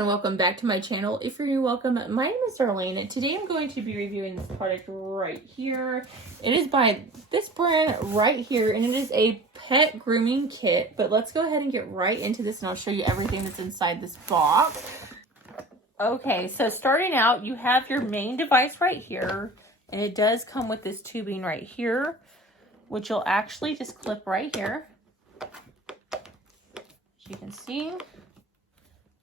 Welcome back to my channel. If you're new, welcome. My name is Darlene, and today I'm going to be reviewing this product right here. It is by this brand right here, and it is a pet grooming kit. But let's go ahead and get right into this, and I'll show you everything that's inside this box. Okay, so starting out, you have your main device right here, and it does come with this tubing right here, which you'll actually just clip right here, as you can see.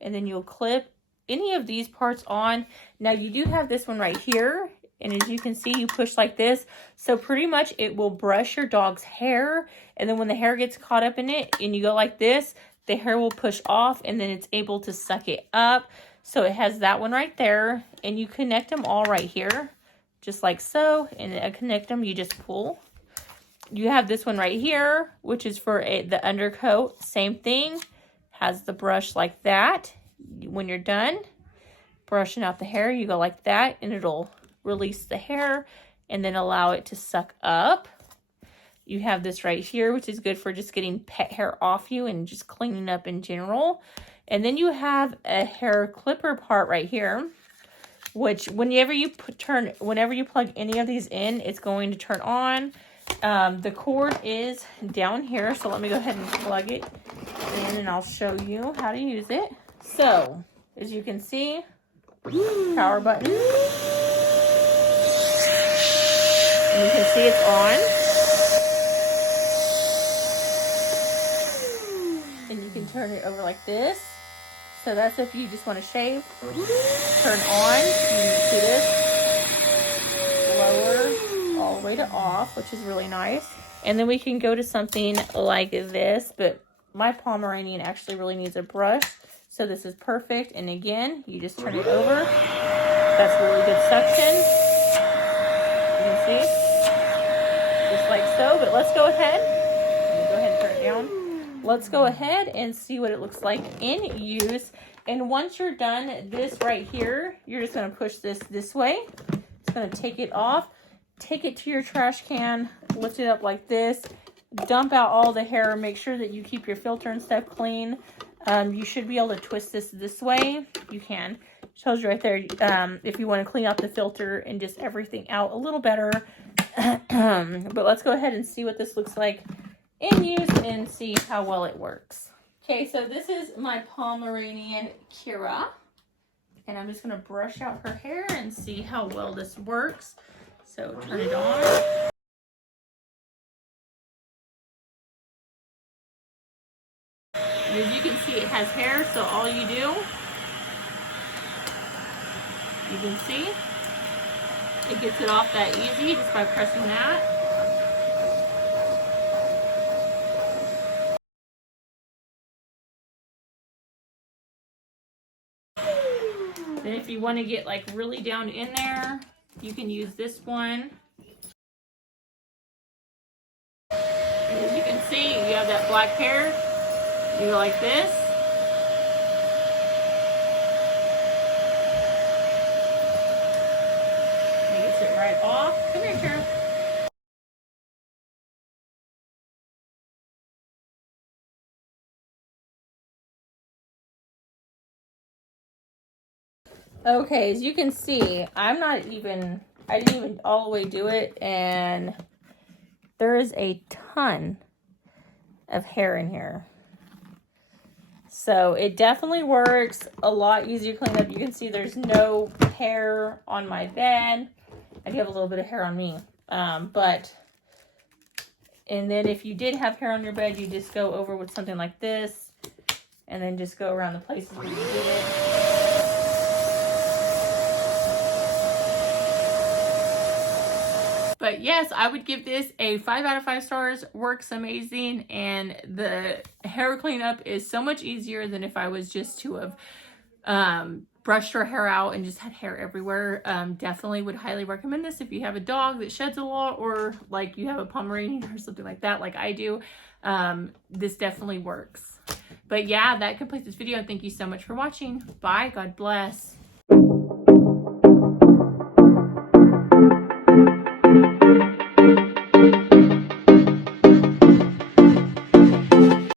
And then you'll clip any of these parts on. Now you do have this one right here, and as you can see, you push like this, so pretty much it will brush your dog's hair, and then when the hair gets caught up in it and you go like this, the hair will push off, and then it's able to suck it up. So it has that one right there, and you connect them all right here, just like so, and to connect them, you just pull. You have this one right here, which is for the undercoat. Same thing. Has the brush like that. When you're done brushing out the hair, you go like that, and it'll release the hair and then allow it to suck up. You have this right here, which is good for just getting pet hair off you and just cleaning up in general. And then you have a hair clipper part right here, which whenever you plug any of these in, it's going to turn on. The cord is down here, so let me go ahead and plug it in, and I'll show you how to use it. So, as you can see, power button, and you can see it's on, and you can turn it over like this. So that's if you just want to shave. Turn on, you can see this, lower all the way to off, which is really nice. And then we can go to something like this, but my Pomeranian actually really needs a brush, so this is perfect. And again, you just turn it over. That's really good suction. You can see, just like so. But let's go ahead. Let me go ahead and turn it down. Let's go ahead and see what it looks like in use. And once you're done, this right here, you're just going to push this way. It's going to take it off. Take it to your trash can, lift it up like this, dump out all the hair, make sure that you keep your filter and stuff clean. You should be able to twist this way. You can. It shows you right there if you want to clean out the filter and just everything out a little better. But let's go ahead and see what this looks like in use and see how well it works. Okay, so this is my Pomeranian Kira, and I'm just going to brush out her hair and see how well this works. So turn it on. And as you can see, it has hair, so all you do, you can see, it gets it off that easy just by pressing that. Then if you want to get like really down in there, you can use this one. And as you can see, you have that black hair. You go like this. And it gets it right off. Come here, Kara. Okay, as you can see, I didn't even all the way do it, and there is a ton of hair in here. So it definitely works. A lot easier to clean up. You can see there's no hair on my bed. I do have a little bit of hair on me. And then if you did have hair on your bed, you just go over with something like this, and then just go around the places where you did it. But yes, I would give this a 5 out of 5 stars. Works amazing. And the hair cleanup is so much easier than if I was just to have brushed her hair out and just had hair everywhere. Definitely would highly recommend this if you have a dog that sheds a lot, or like you have a Pomeranian or something like that, like I do. This definitely works. But yeah, that completes this video. Thank you so much for watching. Bye. God bless.